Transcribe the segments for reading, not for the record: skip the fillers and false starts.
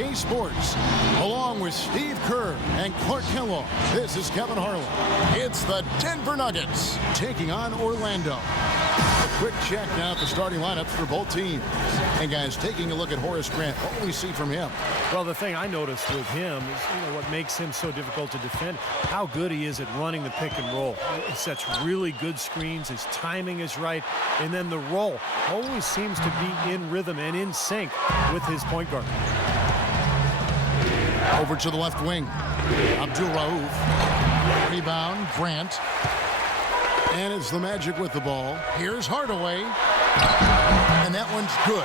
2K Sports. Along with Steve Kerr and Clark Kellogg, this is Kevin Harlan. It's the Denver Nuggets taking on Orlando. A quick check now at the starting lineups for both teams. And guys, taking a look at Horace Grant, what do we see from him? Well, the thing I noticed with him is, what makes him so difficult to defend, how good he is at running the pick and roll. He sets really good screens, his timing is right, and then the roll always seems to be in rhythm and in sync with his point guard. Over to the left wing, Abdul Rauf. Rebound, Grant. And it's the Magic with the ball. Here's Hardaway. And that one's good.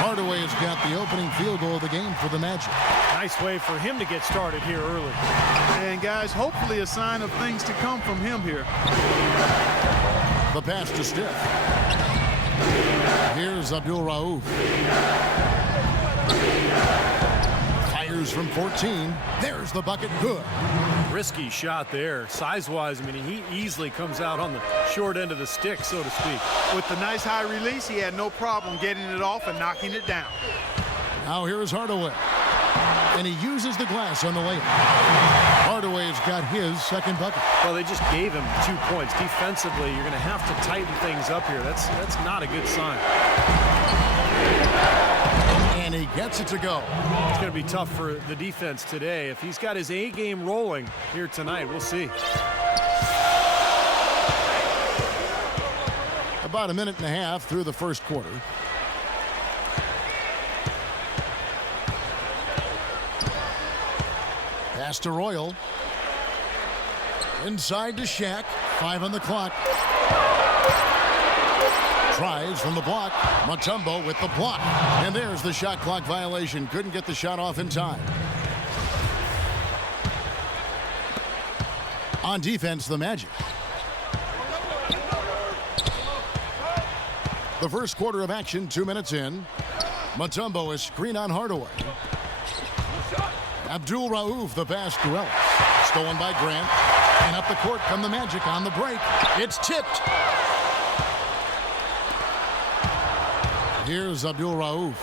Hardaway has got the opening field goal of the game for the Magic. Nice way for him to get started here early. And guys, hopefully a sign of things to come from him here. The pass to Stiff. Here's Abdul Rauf. Fires from 14. There's the bucket. Good. Risky shot there. Size-wise, I mean, he easily comes out on the short end of the stick, so to speak. With the nice high release, he had no problem getting it off and knocking it down. Now here's Hardaway. And he uses the glass on the layup. Hardaway's got his second bucket. Well, they just gave him 2 points. Defensively, you're going to have to tighten things up here. That's not a good sign. And he gets it to go. It's going to be tough for the defense today. If he's got his A game rolling here tonight, we'll see. About a minute and a half through the first quarter. Pass to Royal. Inside to Shaq. 5 on the clock. Tries from the block. Mutombo with the block. And there's the shot clock violation. Couldn't get the shot off in time. On defense, the Magic. The first quarter of action, 2 minutes in. Mutombo is screen on Hardaway. Abdul Rauf, the pass to Ellis. Stolen by Grant. And up the court come the Magic on the break. It's tipped. Here's Abdul Rauf.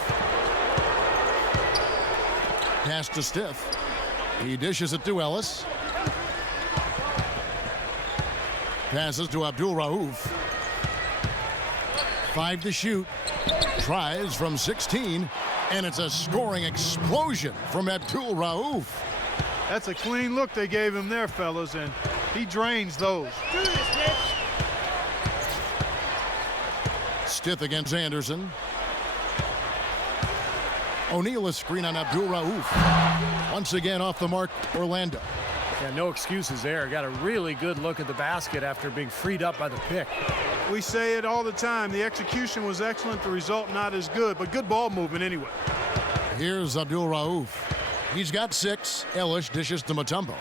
Pass to Stiff. He dishes it to Ellis. Passes to Abdul Rauf. 5 to shoot. Tries from 16. And it's a scoring explosion from Abdul Rauf. That's a clean look they gave him there, fellas, and he drains those. Stiff against Anderson. O'Neal is screen on Abdul Rauf. Once again off the mark, Orlando. Yeah, no excuses there. Got a really good look at the basket after being freed up by the pick. We say it all the time. The execution was excellent, the result not as good, but good ball movement anyway. Here's Abdul Rauf. He's got 6. Ellis dishes to Mutombo.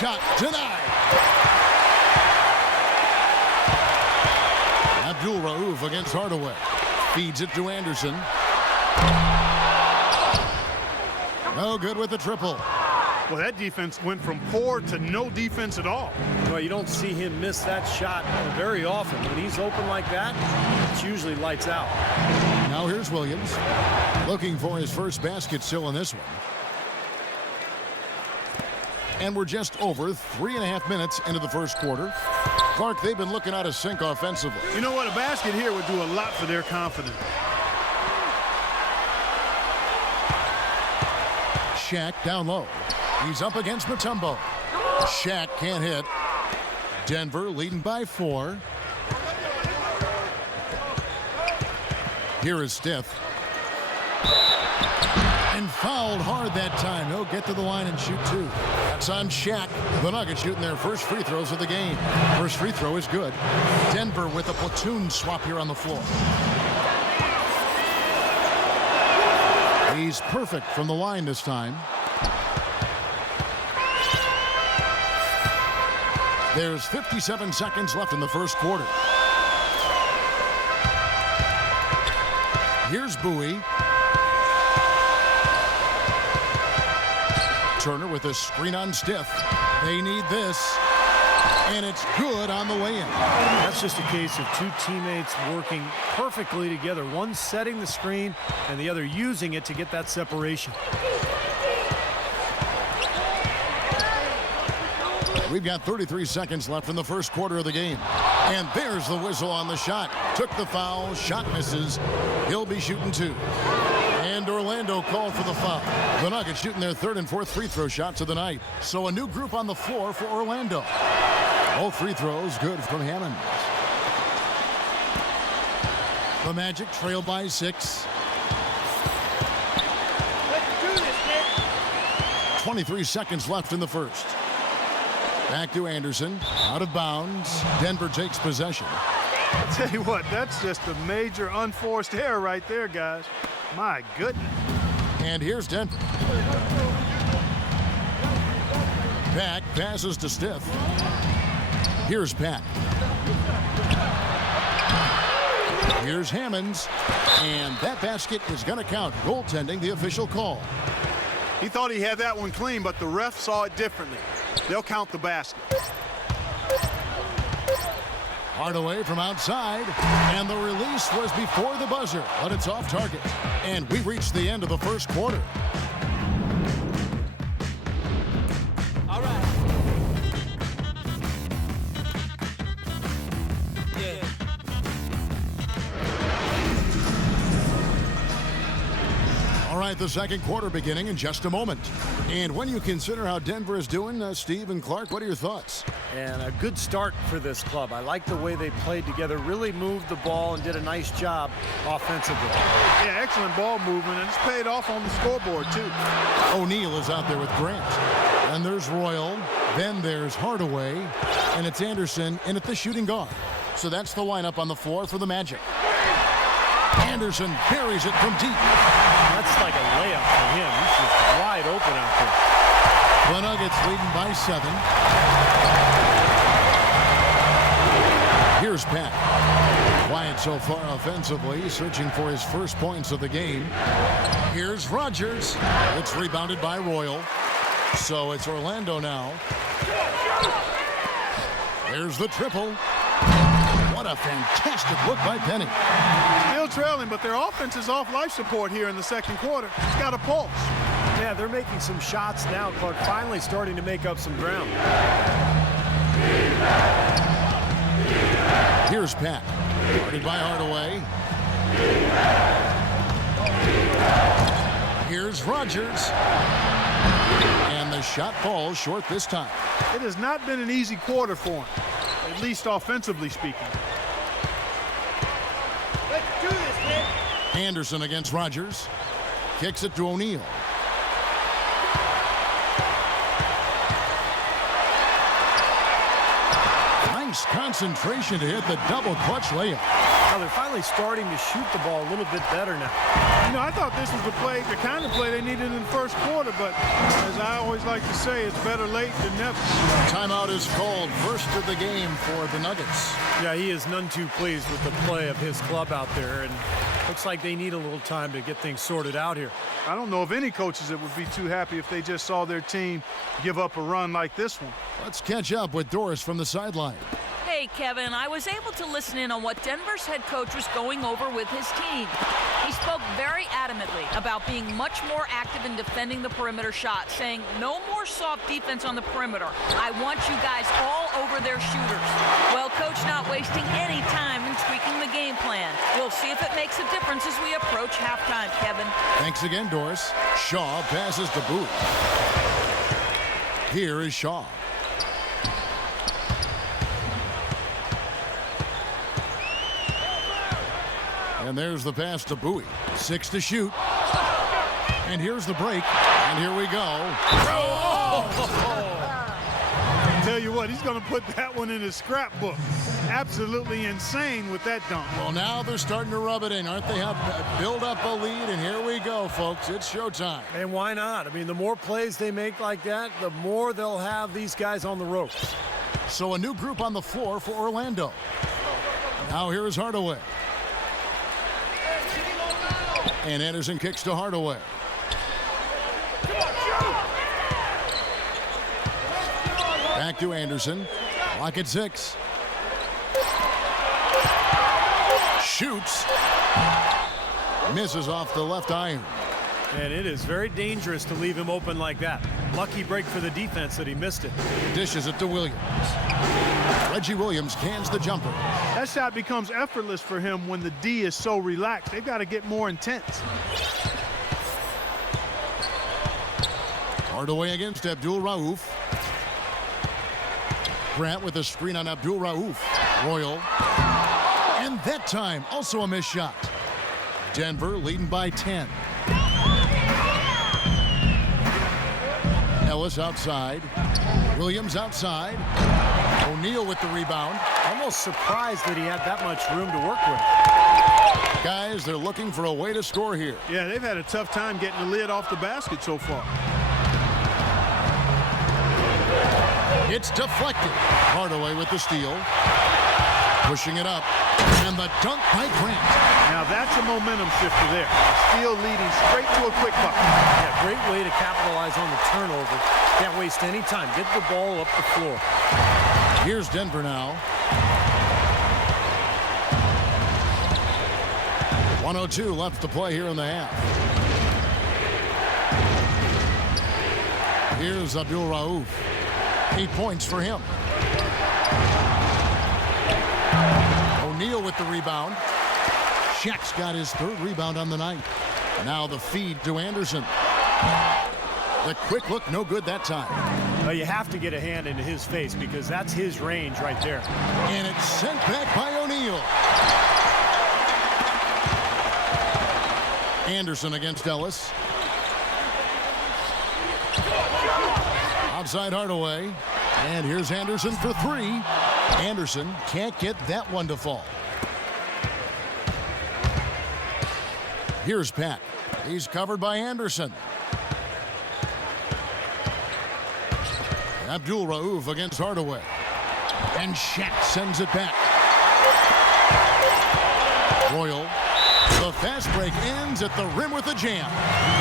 Shot denied. Abdul Rauf against Hardaway. Feeds it to Anderson. No good with the triple. Well, that defense went from poor to no defense at all. Well, you don't see him miss that shot very often. When he's open like that, it's usually lights out. Now here's Williams. Looking for his first basket still in this one. And we're just over 3.5 minutes into the first quarter. Clark, they've been looking out of sync offensively. You know what? A basket here would do a lot for their confidence. Shaq down low. He's up against Mutombo. Shaq can't hit. Denver leading by 4. Here is Stiff. And fouled hard that time. He'll get to the line and shoot 2. That's on Shaq. The Nuggets shooting their first free throws of the game. First free throw is good. Denver with a platoon swap here on the floor. He's perfect from the line this time. There's 57 seconds left in the first quarter. Here's Bowie. Turner with a screen on Stiff. They need this. And it's good on the way in. That's just a case of two teammates working perfectly together. One setting the screen and the other using it to get that separation. We've got 33 seconds left in the first quarter of the game. And there's the whistle on the shot. Took the foul. Shot misses. He'll be shooting two. And Orlando called for the foul. The Nuggets shooting their third and fourth free throw shots of the night. So a new group on the floor for Orlando. Both free throws good from Hammond. The Magic trail by 6. 23 seconds left in the first. Back to Anderson, out of bounds. Denver takes possession. I tell you what, that's just a major unforced error right there, guys. My goodness. And here's Denver. Pack passes to Stiff. Here's Pack. Here's Hammonds. And that basket is going to count. Goaltending, the official call. He thought he had that one clean, but the ref saw it differently. They'll count the basket. Hardaway from outside, and the release was before the buzzer, but it's off target. And we reached the end of the first quarter. All right. Yeah. All right, the second quarter beginning in just a moment. And when you consider how Denver is doing, Steve and Clark, what are your thoughts? And a good start for this club. I like the way they played together, really moved the ball and did a nice job offensively. Yeah, excellent ball movement, and it's paid off on the scoreboard, too. O'Neal is out there with Grant. And there's Royal. Then there's Hardaway. And it's Anderson in at the shooting guard. So that's the lineup on the floor for the Magic. Anderson buries it from deep. That's like a layup for him. He's just wide open out there. The Nuggets leading by 7. Here's Pat. Quiet so far offensively, searching for his first points of the game. Here's Rogers. It's rebounded by Royal. So it's Orlando now. There's the triple. What a fantastic look by Penny. Still trailing, but their offense is off life support here in the second quarter. It's got a pulse. Yeah, they're making some shots now, Clark, finally starting to make up some ground. Here's Pat. Guarded by Hardaway. Here's Rogers. And the shot falls short this time. It has not been an easy quarter for him, at least offensively speaking. Let's do this, man. Anderson against Rogers. Kicks it to O'Neal. Nice concentration to hit the double clutch layup. Now they're finally starting to shoot the ball a little bit better now. You know, I thought this was the kind of play they needed in the first quarter, but as I always like to say, it's better late than never. Timeout is called. First of the game for the Nuggets. Yeah, he is none too pleased with the play of his club out there, and looks like they need a little time to get things sorted out here. I don't know of any coaches that would be too happy if they just saw their team give up a run like this one. Let's catch up with Doris from the sideline. Hey, Kevin, I was able to listen in on what Denver's head coach was going over with his team. He spoke very adamantly about being much more active in defending the perimeter shot, saying no more soft defense on the perimeter. I want you guys all over their shooters. Well, coach not wasting any time in tweaking the game plan. We'll see if it makes a difference as we approach halftime, Kevin. Thanks again, Doris. Shaw passes to Booth. Here is Shaw. And there's the pass to Bowie. 6 to shoot. And here's the break. And here we go. I tell you what, he's going to put that one in his scrapbook. Absolutely insane with that dunk. Well, now they're starting to rub it in, aren't they? Have build up a lead, and here we go, folks. It's showtime. And why not? I mean, the more plays they make like that, the more they'll have these guys on the ropes. So a new group on the floor for Orlando. Now here is Hardaway. And Anderson kicks to Hardaway. Back to Anderson. Lock at 6. Shoots. Misses off the left iron. And it is very dangerous to leave him open like that. Lucky break for the defense that he missed it. Dishes it to Williams. Reggie Williams cans the jumper. That shot becomes effortless for him when the D is so relaxed. They've got to get more intense. Hardaway against Abdul Rauf. Grant with a screen on Abdul Rauf. Royal. And that time, also a missed shot. Denver leading by 10. Ellis outside. Williams outside. O'Neal with the rebound. Almost surprised that he had that much room to work with. Guys, they're looking for a way to score here. Yeah, they've had a tough time getting the lid off the basket so far. It's deflected. Hardaway with the steal. Pushing it up. And the dunk by Grant. Now that's a momentum shifter there. A steal leading straight to a quick bucket. Yeah, great way to capitalize on the turnover. Can't waste any time. Get the ball up the floor. Here's Denver now. 1:02 left to play here in the half. Here's Abdul Rauf. 8 points for him. O'Neal with the rebound. Shaq's got his 3rd rebound on the night. Now the feed to Anderson. The quick look, no good that time. Well, you have to get a hand into his face because that's his range right there. And it's sent back by O'Neal. Anderson against Ellis. Outside Hardaway. And here's Anderson for 3. Anderson can't get that one to fall. Here's Pat. He's covered by Anderson. Abdul Rauf against Hardaway. And Shaq sends it back. Royal. The fast break ends at the rim with a jam.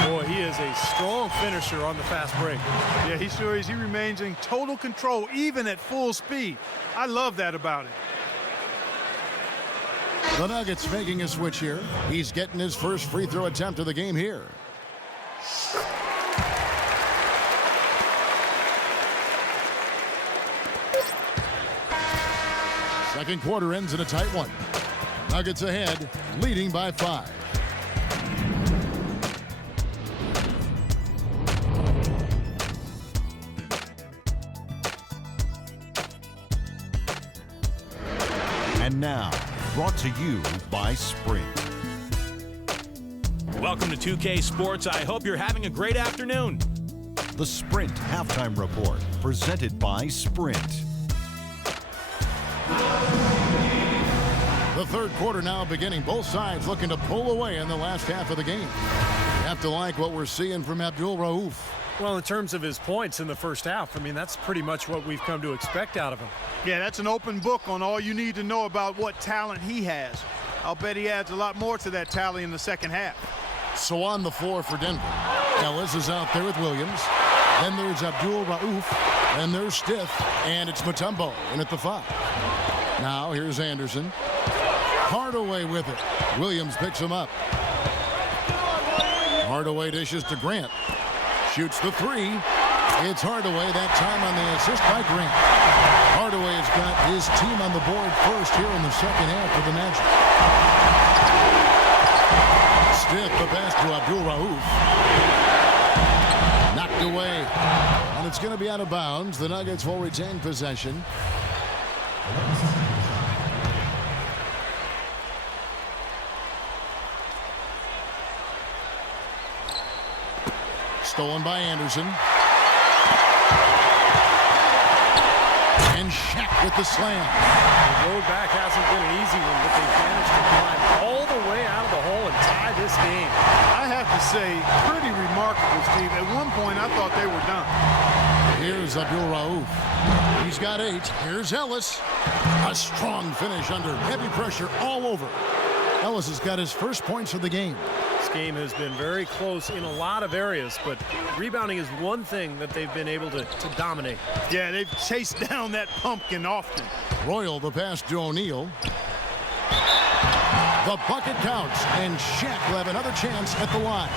Boy, he is a strong finisher on the fast break. Yeah, he sure is. He remains in total control, even at full speed. I love that about him. The Nuggets making a switch here. He's getting his first free throw attempt of the game here. Second quarter ends in a tight one. Nuggets ahead, leading by 5. And now, brought to you by Sprint. Welcome to 2K Sports. I hope you're having a great afternoon. The Sprint Halftime Report, presented by Sprint. The third quarter now beginning. Both sides looking to pull away in the last half of the game. You have to like what we're seeing from Abdul Rauf. Well, in terms of his points in the first half, I mean, that's pretty much what we've come to expect out of him. Yeah, that's an open book on all you need to know about what talent he has. I'll bet he adds a lot more to that tally in the second half. So on the floor for Denver. Ellis is out there with Williams. Then there's Abdul Rauf. Then there's Stith. And it's Mutombo in at the 5. Now here's Anderson. Hardaway with it. Williams picks him up. Hardaway dishes to Grant. Shoots the 3. It's Hardaway, that time on the assist by Grant. Hardaway has got his team on the board first here in the second half of the Magic. Stith, the pass to Abdul Rauf. Knocked away. And it's going to be out of bounds. The Nuggets will retain possession. Stolen by Anderson. And Shaq with the slam. The road back hasn't been an easy one, but they've managed to climb all the way out of the hole and tie this game. I have to say, pretty remarkable, Steve. At one point, I thought they were done. Here's Abdul Rauf. He's got 8. Here's Ellis. A strong finish under heavy pressure all over. Ellis has got his first points of the game. This game has been very close in a lot of areas, but rebounding is one thing that they've been able to dominate. Yeah, they've chased down that pumpkin often. Royal the pass to O'Neal. The bucket counts, and Shaq will have another chance at the line.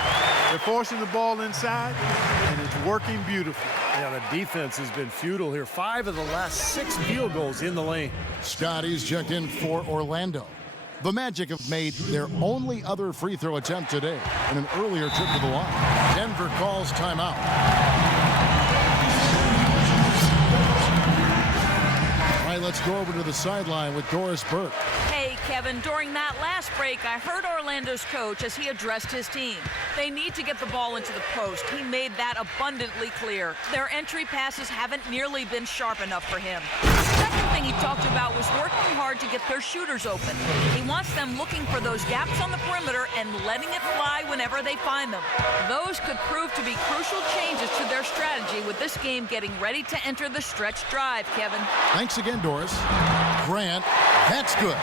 They're forcing the ball inside, and it's working beautifully. Yeah, the defense has been futile here. 5 of the last 6 field goals in the lane. Scotty's checked in for Orlando. The Magic have made their only other free throw attempt today in an earlier trip to the line. Denver calls timeout. All right, let's go over to the sideline with Doris Burke. Hey, Kevin, during that last break, I heard Orlando's coach as he addressed his team. They need to get the ball into the post. He made that abundantly clear. Their entry passes haven't nearly been sharp enough for him. The second thing he talked about was working hard to get their shooters open. He wants them looking for those gaps on the perimeter and letting it fly whenever they find them. Those could prove to be crucial changes to their strategy with this game getting ready to enter the stretch drive, Kevin. Thanks again, Doris. Grant, that's good.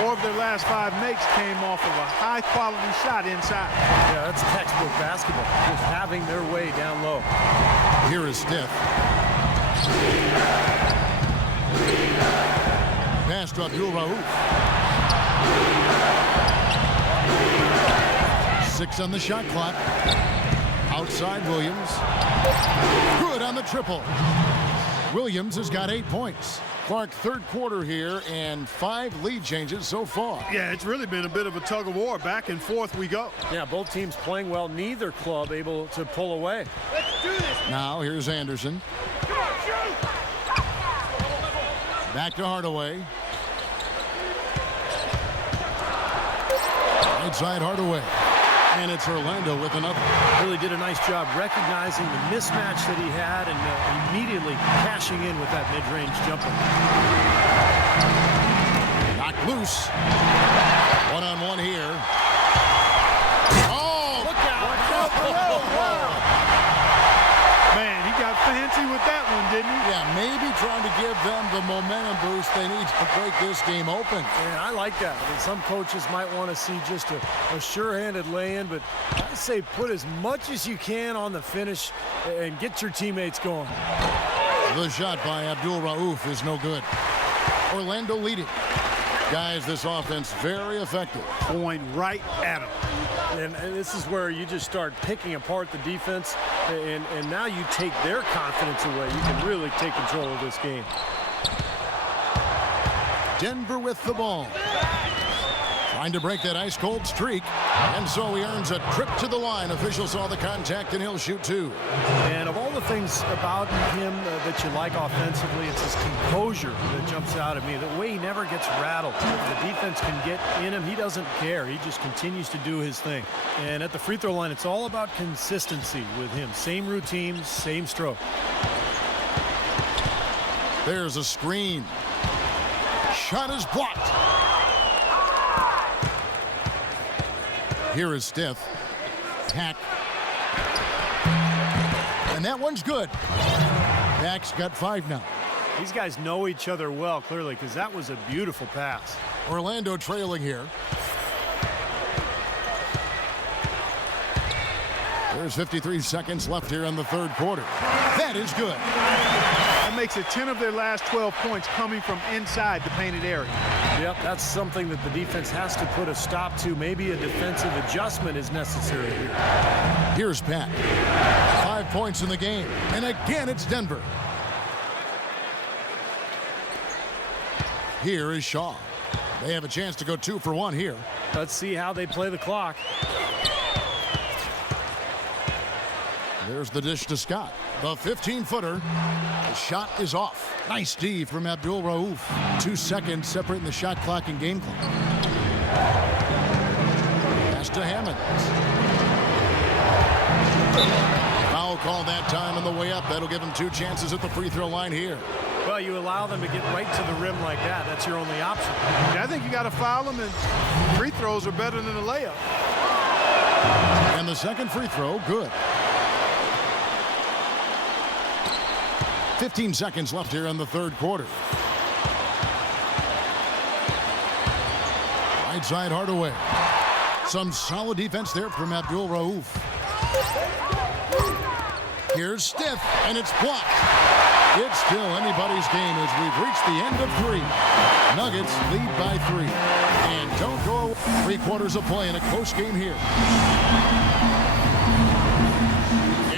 4 of their last 5 makes came off of a high-quality shot inside. Yeah, that's textbook basketball, just having their way down low. Here is Steph. Pass to Abdul Rauf. 6 on the shot clock. Outside Williams. Good on the triple. Williams has got 8 points. Clark, third quarter here, and 5 lead changes so far. Yeah, it's really been a bit of a tug of war. Back and forth we go. Yeah, both teams playing well. Neither club able to pull away. Let's do this. Now here's Anderson. Back to Hardaway. Right side Hardaway. And it's Orlando with another. Really did a nice job recognizing the mismatch that he had and immediately cashing in with that mid-range jumper. Knocked loose. One-on-one here. Oh! Look out! Man, he got fancy with that one, didn't he? Yeah, maybe trying to give them the momentum boost they need to break this game open. Yeah, I like that. I mean, some coaches might want to see just a sure-handed lay-in, but I say put as much as you can on the finish and get your teammates going. The shot by Abdul Rauf is no good. Orlando leading. Guys, this offense very effective. Point right at him. And this is where you just start picking apart the defense, and now you take their confidence away. You can really take control of this game. Denver with the ball. Trying to break that ice-cold streak. And so he earns a trip to the line. Officials saw the contact, and he'll shoot 2. And of all the things about him that you like offensively, it's his composure that jumps out at me. The way he never gets rattled. If the defense can get in him, he doesn't care. He just continues to do his thing. And at the free throw line, it's all about consistency with him. Same routine, same stroke. There's a screen. Shot is blocked. Here is Steph. Hack. And that one's good. Hack's got 5 now. These guys know each other well, clearly, because that was a beautiful pass. Orlando trailing here. There's 53 seconds left here in the third quarter. That is good. That makes it 10 of their last 12 points coming from inside the painted area. Yep, that's something that the defense has to put a stop to. Maybe a defensive adjustment is necessary here. Here's Pat. 5 points in the game. And again, it's Denver. Here is Shaw. They have a chance to go 2 for 1 here. Let's see how they play the clock. There's the dish to Scott. The 15-footer. The shot is off. Nice D from Abdul Rauf. 2 seconds separating the shot clock and game clock. Pass to Hammond. Foul call that time on the way up. That'll give him 2 chances at the free throw line here. Well, you allow them to get right to the rim like that. That's your only option. Yeah, I think you got to foul them, and free throws are better than a layup. And the second free throw, good. 15 seconds left here in the third quarter. Right side Hardaway. Some solid defense there from Abdul Rauf. Here's Stiff, and it's blocked. It's still anybody's game as we've reached the end of 3. Nuggets lead by 3. And don't go 3 quarters of play in a close game here.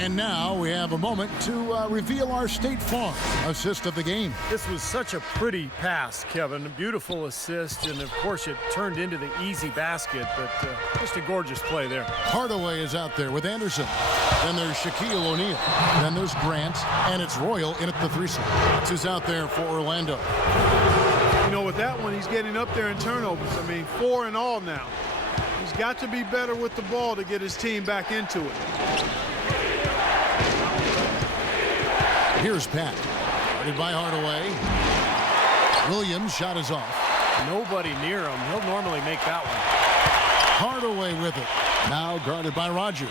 And now we have a moment to reveal our State Farm assist of the game. This was such a pretty pass, Kevin. A beautiful assist, and of course it turned into the easy basket, but just a gorgeous play there. Hardaway is out there with Anderson. Then there's Shaquille O'Neal. Then there's Grant, and it's Royal in at the 3 slot. Who's out there for Orlando? You know, with that one, he's getting up there in turnovers. I mean, 4 in all now. He's got to be better with the ball to get his team back into it. Here's Pat. Guarded by Hardaway. Williams' shot is off. Nobody near him. He'll normally make that one. Hardaway with it. Now guarded by Rogers.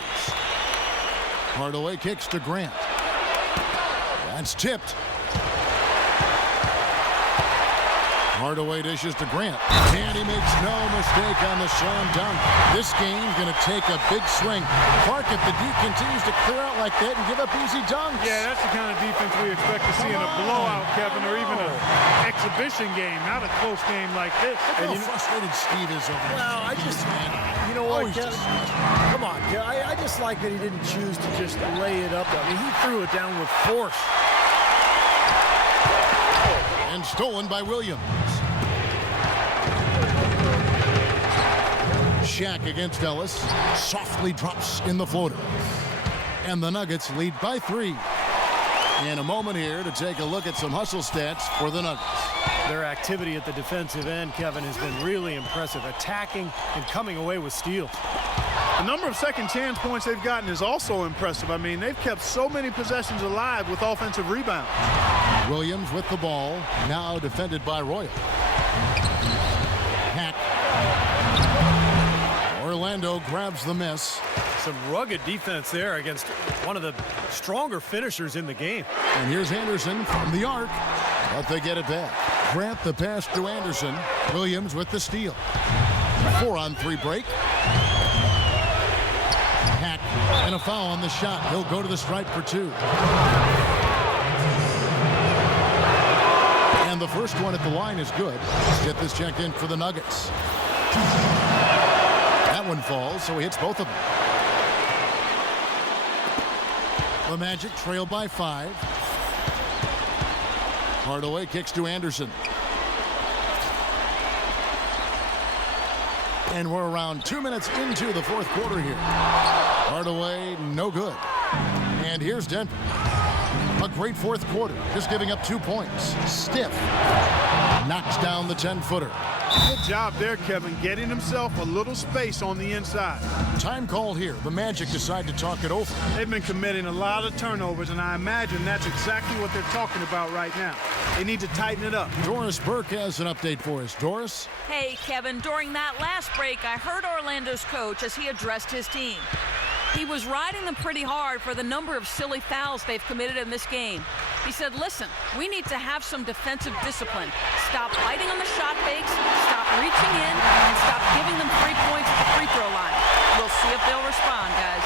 Hardaway kicks to Grant. That's tipped. Hardaway dishes to Grant. And he makes no mistake on the slam dunk. This game's going to take a big swing. Clark, if the D continues to clear out like that and give up easy dunks. Yeah, that's the kind of defense we expect to see in a blowout, Kevin, or even an exhibition game, not a close game like this. Look how frustrated Steve is over there. Well, you know what, Kevin? Come on, Kevin. I just like that he didn't choose to just lay it up. I mean, he threw it down with force. And stolen by Williams. Shaq against Ellis. Softly drops in the floater. And the Nuggets lead by 3. And a moment here to take a look at some hustle stats for the Nuggets. Their activity at the defensive end, Kevin, has been really impressive. Attacking and coming away with steals. The number of second chance points they've gotten is also impressive. I mean, they've kept so many possessions alive with offensive rebounds. Williams with the ball, now defended by Royal. Hack. Orlando grabs the miss. Some rugged defense there against one of the stronger finishers in the game. And here's Anderson from the arc, but they get it back. Grant the pass to Anderson. Williams with the steal. 4-on-3 break. Hack and a foul on the shot. He'll go to the stripe for 2. And the first one at the line is good. Let's get this checked in for the Nuggets. That one falls, so he hits both of them. The Magic trail by 5. Hardaway kicks to Anderson. And we're around 2 minutes into the 4th quarter here. Hardaway, no good. And here's Denver. A great 4th quarter, just giving up 2 points. Stiff knocks down the 10-footer. Good job there, Kevin, getting himself a little space on the inside. Time called here. The Magic decide to talk it over. They've been committing a lot of turnovers, and I imagine that's exactly what they're talking about right now. They need to tighten it up. Doris Burke has an update for us. Doris? Hey, Kevin, during that last break, I heard Orlando's coach as he addressed his team. He was riding them pretty hard for the number of silly fouls they've committed in this game. He said, listen, we need to have some defensive discipline. Stop biting on the shot fakes, stop reaching in, and stop giving them 3 points at the free throw line. We'll see if they'll respond, guys.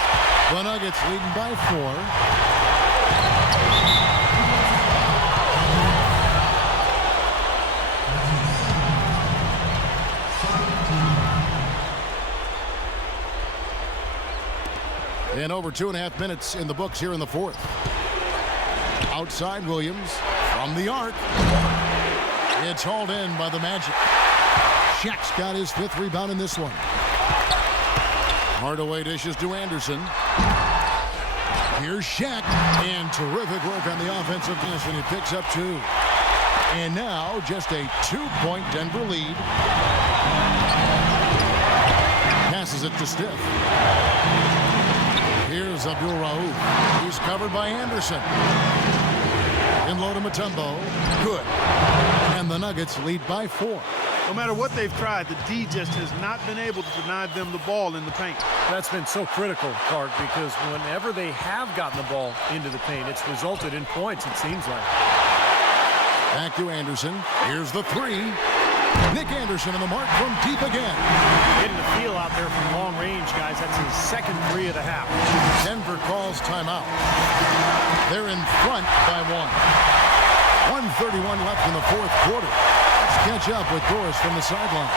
The Nuggets leading by 4. And over 2.5 minutes in the books here in the 4th. Outside Williams from the arc. It's hauled in by the Magic. Shaq's got his 5th rebound in this one. Hardaway dishes to Anderson. Here's Shaq. And terrific work on the offensive glass, and he picks up 2. And now just a 2-point Denver lead. Passes it to Stiff. Here's Abdul Rauf. He's covered by Anderson. In low to Mutombo. Good. And the Nuggets lead by 4. No matter what they've tried, the D just has not been able to deny them the ball in the paint. That's been so critical, Clark, because whenever they have gotten the ball into the paint, it's resulted in points, it seems like. Back to Anderson. Here's the 3. Nick Anderson on the mark from deep again. Getting the feel out there from long range, guys. That's his second three of the half. Denver calls timeout. They're in front by 1. 1:31 left in the fourth quarter. Let's catch up with Doris from the sideline.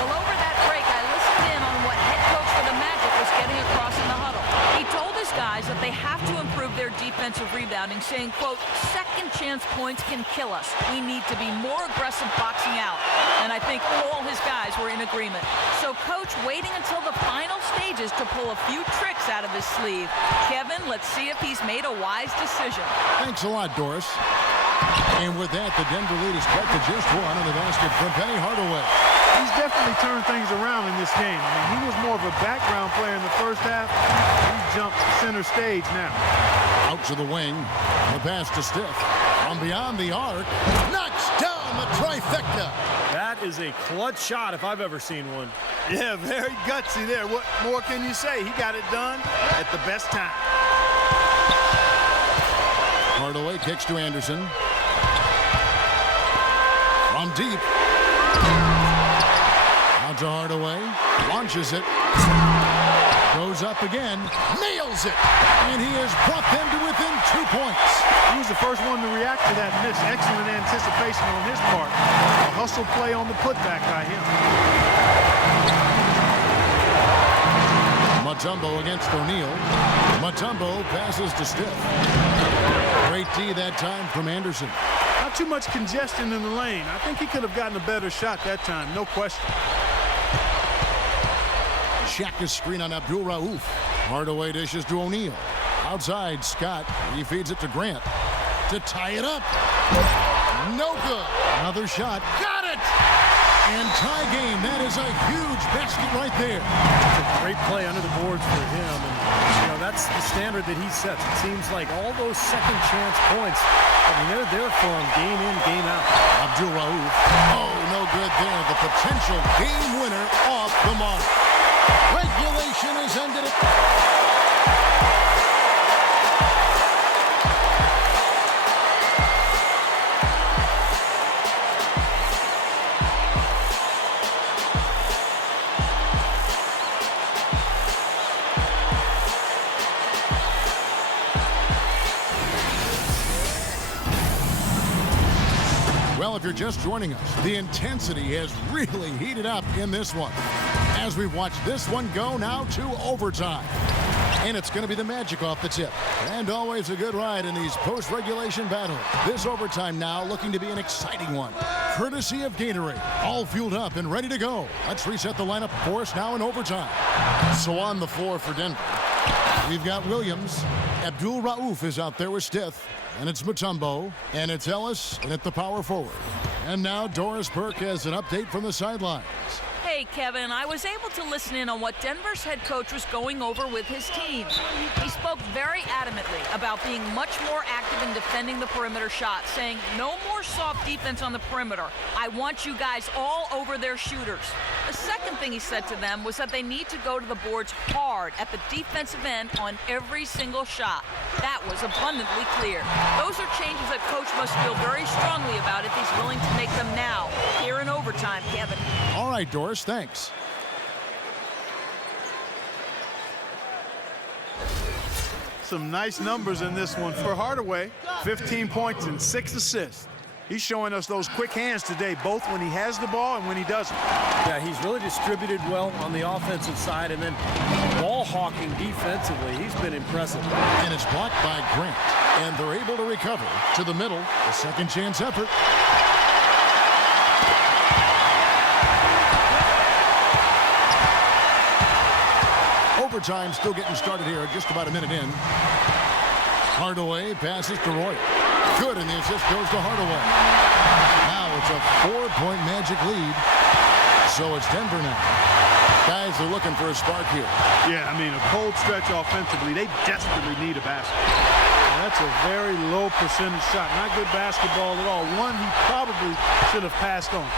Well, over that break, I listened in on what head coach for the Magic was getting across in the huddle. He told his guys that they have to improve their defensive rebounding, saying, quote, second chance points can kill us. We need to be more aggressive boxing out. And I think all his guys were in agreement. So coach waiting until the final stages to pull a few tricks out of his sleeve. Kevin, let's see if he's made a wise decision. Thanks a lot, Doris. And with that, the Denver lead is cut to just 1 on the basket from Penny Hardaway. He's definitely turned things around in this game. I mean, he was more of a background player in the first half. He jumped center stage now. Out to the wing. The pass to Stiff. From beyond the arc. Knocks down the trifecta. That is a clutch shot if I've ever seen one. Yeah, very gutsy there. What more can you say? He got it done at the best time. Hardaway kicks to Anderson. From deep. Out to Hardaway. Launches it. Goes up again. Nails it. And he has brought them to within 2 points. He was the first one to react to that miss. Excellent anticipation on his part. A hustle play on the putback by him. Mutombo against O'Neal. Mutombo passes to Stiff. Great D that time from Anderson. Not too much congestion in the lane. I think he could have gotten a better shot that time, no question. Shaka's screen on Abdul Rauf. Hardaway dishes to O'Neal. Outside, Scott. He feeds it to Grant. To tie it up. No good. Another shot. Got it! And tie game. That is a huge basket right there. It's a great play under the boards for him. And, you know, that's the standard that he sets. It seems like all those second chance points, I mean, they're there for him game in, game out. Abdul Rauf. Oh, no good there. The potential game winner off the mark. Regulation has ended it. Well, if you're just joining us, the intensity has really heated up in this one. As we've watched this one go now to overtime. And it's going to be the Magic off the tip. And always a good ride in these post-regulation battles. This overtime now looking to be an exciting one. Courtesy of Gatorade. All fueled up and ready to go. Let's reset the lineup for us now in overtime. So on the floor for Denver, we've got Williams. Abdul Rauf is out there with Stith. And it's Mutombo. And it's Ellis. And at the power forward. And now Doris Burke has an update from the sidelines. Hey, Kevin, I was able to listen in on what Denver's head coach was going over with his team. He spoke very adamantly about being much more active in defending the perimeter shot, saying no more soft defense on the perimeter. I want you guys all over their shooters. The second thing he said to them was that they need to go to the boards hard at the defensive end on every single shot. That was abundantly clear. Those are changes that coach must feel very strongly about if he's willing to make them now, here in overtime, Kevin. All right, Doris, thanks. Some nice numbers in this one for Hardaway. 15 points and 6 assists. He's showing us those quick hands today, both when he has the ball and when he doesn't. Yeah, he's really distributed well on the offensive side, and then ball hawking defensively. He's been impressive. And it's blocked by Grant. And they're able to recover to the middle. A second chance effort. Overtime still getting started here, just about a minute in. Hardaway passes to Roy. Good, and the assist goes to Hardaway. Now it's a 4-point Magic lead. So it's Denver now. Guys are looking for a spark here. Yeah, I mean, a cold stretch offensively. They desperately need a basket. That's a very low percentage shot. Not good basketball at all. One he probably should have passed on.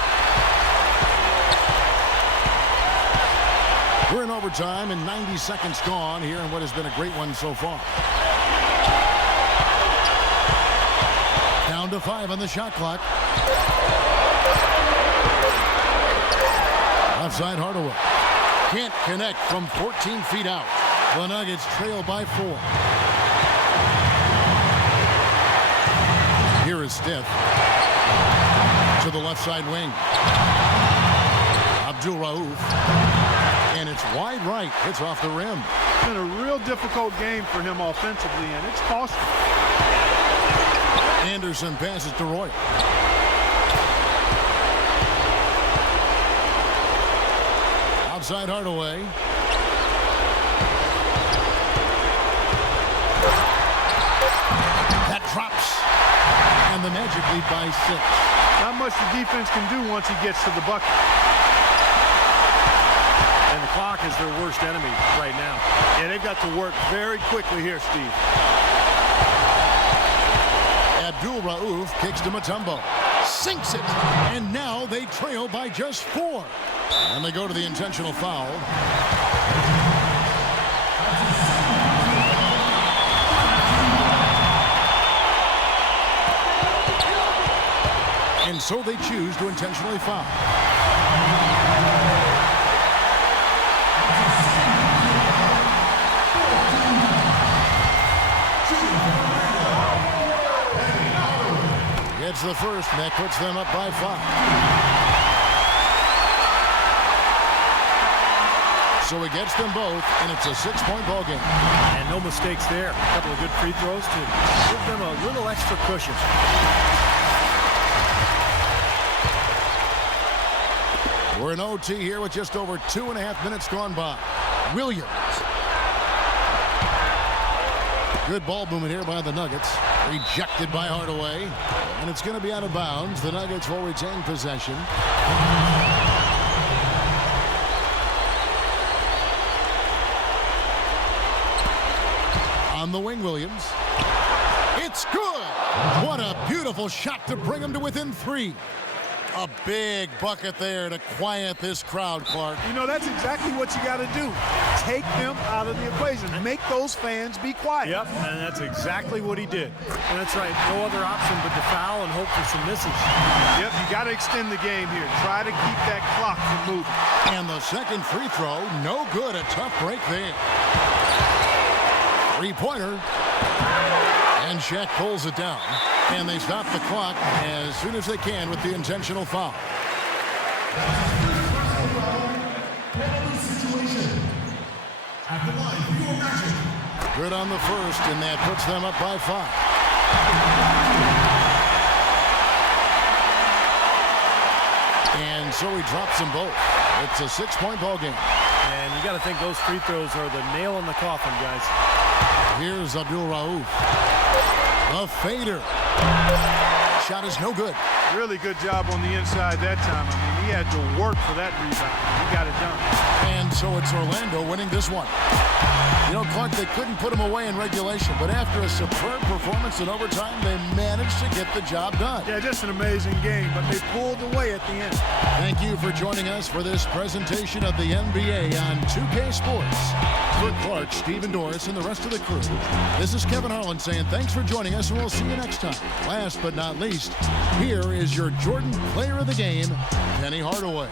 We're in overtime and 90 seconds gone here in what has been a great one so far. Down to 5 on the shot clock. Left side Hardaway. Can't connect from 14 feet out. The Nuggets trail by 4. Here is Steph. To the left side wing. Abdul Rauf. And it's wide right. Hits off the rim. It's been a real difficult game for him offensively, and it's costly. Anderson passes to Roy. Outside Hardaway. That drops. And the Magic lead by 6. Not much the defense can do once he gets to the bucket. And the clock is their worst enemy right now. Yeah, they've got to work very quickly here, Steve. Abdul Rauf kicks to Mutombo. Sinks it. And now they trail by just 4. And they go to the intentional foul. And so they choose to intentionally foul. It's the first, and that puts them up by 5. So he gets them both, and it's a 6-point ball game. And no mistakes there. A couple of good free throws to give them a little extra cushion. We're in OT here with just over 2.5 minutes gone by. Williams. Good ball movement here by the Nuggets. Rejected by Hardaway. And it's going to be out of bounds. The Nuggets will retain possession. On the wing, Williams. It's good. What a beautiful shot to bring them to within 3. A big bucket there to quiet this crowd, Clark. You know, that's exactly what you got to do. Take them out of the equation. Make those fans be quiet. Yep, and that's exactly what he did. And that's right. No other option but to foul and hope for some misses. Yep, you got to extend the game here. Try to keep that clock from moving. And the second free throw, no good. A tough break there. 3-pointer. And Shaq pulls it down. And they stop the clock as soon as they can with the intentional foul. Good on the first, and that puts them up by 5. And so he drops them both. It's a 6-point ball game. And you got to think those free throws are the nail in the coffin, guys. Here's Abdul Rauf. A fader. Shot is no good. Really good job on the inside that time. I mean, he had to work for that rebound. He got it done. And so it's Orlando winning this one. You know, Clark, they couldn't put him away in regulation, but after a superb performance in overtime, they managed to get the job done. Yeah, just an amazing game, but they pulled away at the end. Thank you for joining us for this presentation of the NBA on 2K Sports. For Clark, Stephen Doris, and the rest of the crew, this is Kevin Harlan saying thanks for joining us, and we'll see you next time. Last but not least, here is your Jordan Player of the Game, Penny Hardaway.